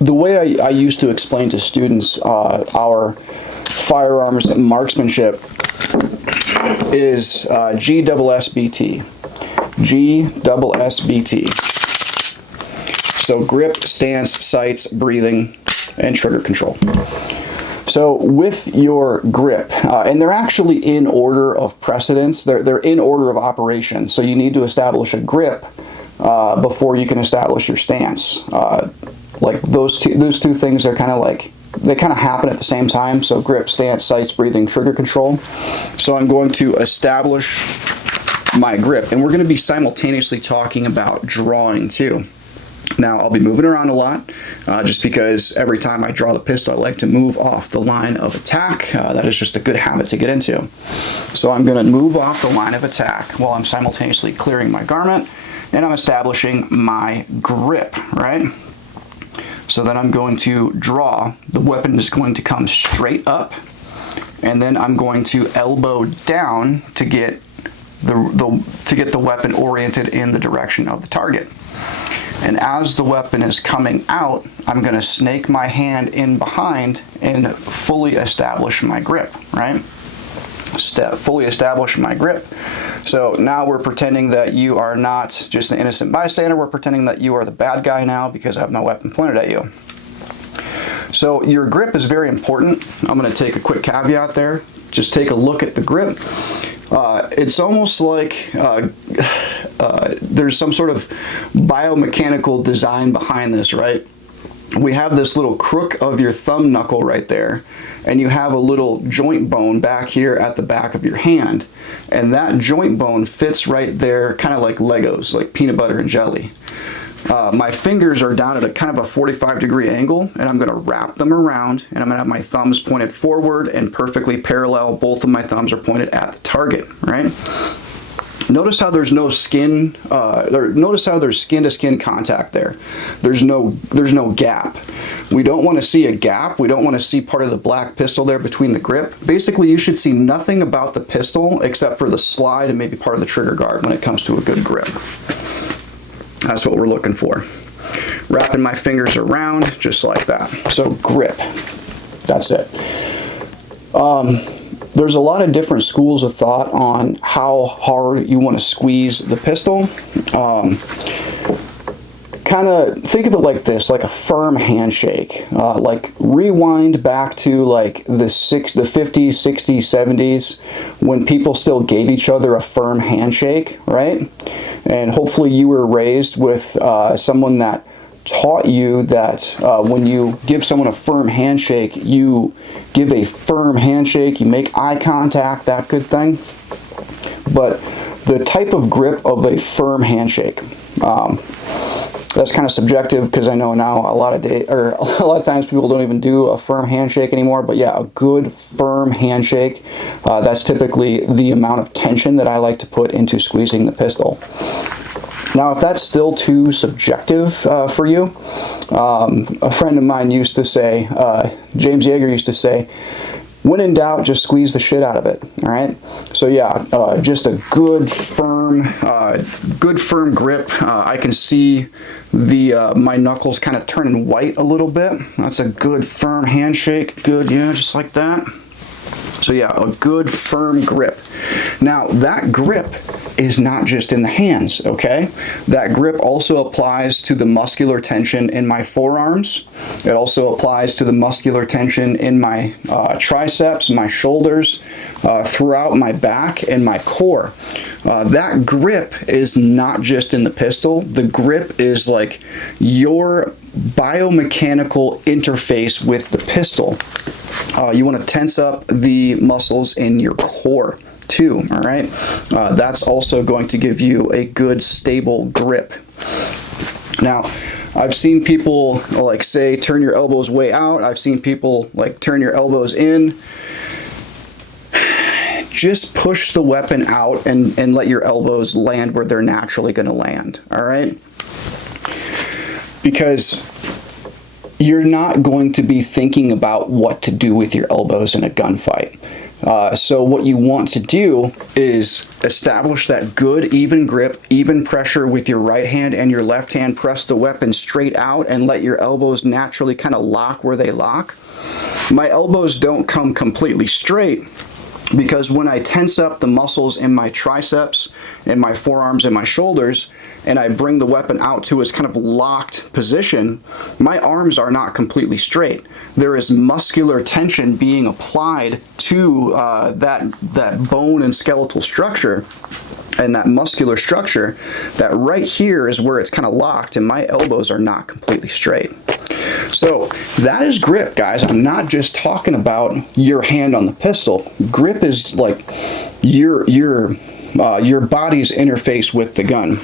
the way I used to explain to students our firearms marksmanship is GSSBT. GSSBT. So grip, stance, sights, breathing, and trigger control. So with your grip, and they're actually in order of precedence, they're in order of operation. So you need to establish a grip before you can establish your stance. Like those two things are kind of like, they kind of happen at the same time. So grip, stance, sights, breathing, trigger control. So I'm going to establish my grip, and we're going to be simultaneously talking about drawing too. Now I'll be moving around a lot just because every time I draw the pistol I like to move off the line of attack. That is just a good habit to get into. So I'm going to move off the line of attack while I'm simultaneously clearing my garment, and I'm establishing my grip, right? So then I'm going to draw. The weapon is going to come straight up, and then I'm going to elbow down to get the weapon oriented in the direction of the target. And as the weapon is coming out, I'm going to snake my hand in behind and fully establish my grip, right? Fully establish my grip. So now we're pretending that you are not just an innocent bystander. We're pretending that you are the bad guy now because I have my weapon pointed at you. So your grip is very important. I'm going to take a quick caveat there. Just take a look at the grip. It's almost like there's some sort of biomechanical design behind this, right? We have this little crook of your thumb knuckle right there, and you have a little joint bone back here at the back of your hand, and that joint bone fits right there, kind of like Legos, like peanut butter and jelly. My fingers are down at a kind of a 45-degree angle, and I'm going to wrap them around, and I'm going to have my thumbs pointed forward and perfectly parallel. Both of my thumbs are pointed at the target, right? Notice how there's no skin, notice how there's skin-to-skin contact there. There's no gap. We don't want to see a gap. We don't want to see part of the black pistol there between the grip. Basically, you should see nothing about the pistol except for the slide and maybe part of the trigger guard when it comes to a good grip. That's what we're looking for. Wrapping my fingers around just like that. So grip, that's it. There's a lot of different schools of thought on how hard you want to squeeze the pistol. Kind of think of it like this, like a firm handshake. Like rewind back to like the 50s, 60s, 70s when people still gave each other a firm handshake, right? And hopefully you were raised with someone that taught you that when you give someone a firm handshake, you give a firm handshake, you make eye contact, that good thing. But the type of grip of a firm handshake, that's kind of subjective because I know now a lot of times people don't even do a firm handshake anymore. But yeah, a good firm handshake, that's typically the amount of tension that I like to put into squeezing the pistol. Now, if that's still too subjective for you, a friend of mine used to say, James Yeager used to say, when in doubt, just squeeze the shit out of it. All right. So yeah, just a good firm grip. I can see the my knuckles kind of turning white a little bit. That's a good firm handshake. Good, yeah, just like that. So yeah, a good firm grip. Now that grip is not just in the hands, okay? That grip also applies to the muscular tension in my forearms. It also applies to the muscular tension in my triceps, my shoulders, throughout my back and my core. That grip is not just in the pistol. The grip is like your biomechanical interface with the pistol. You want to tense up the muscles in your core too, all right? That's also going to give you a good stable grip. Now, I've seen people like say turn your elbows way out. I've seen people like turn your elbows in. Just push the weapon out and let your elbows land where they're naturally going to land, all right? Because you're not going to be thinking about what to do with your elbows in a gunfight. So what you want to do is establish that good even grip, even pressure with your right hand and your left hand. Press the weapon straight out and let your elbows naturally kind of lock where they lock. My elbows don't come completely straight because when I tense up the muscles in my triceps and my forearms and my shoulders, and I bring the weapon out to its kind of locked position, my arms are not completely straight. There is muscular tension being applied to that bone and skeletal structure, and that muscular structure, that right here is where it's kind of locked, and my elbows are not completely straight. So that is grip, guys. I'm not just talking about your hand on the pistol. Grip is like your body's interface with the gun.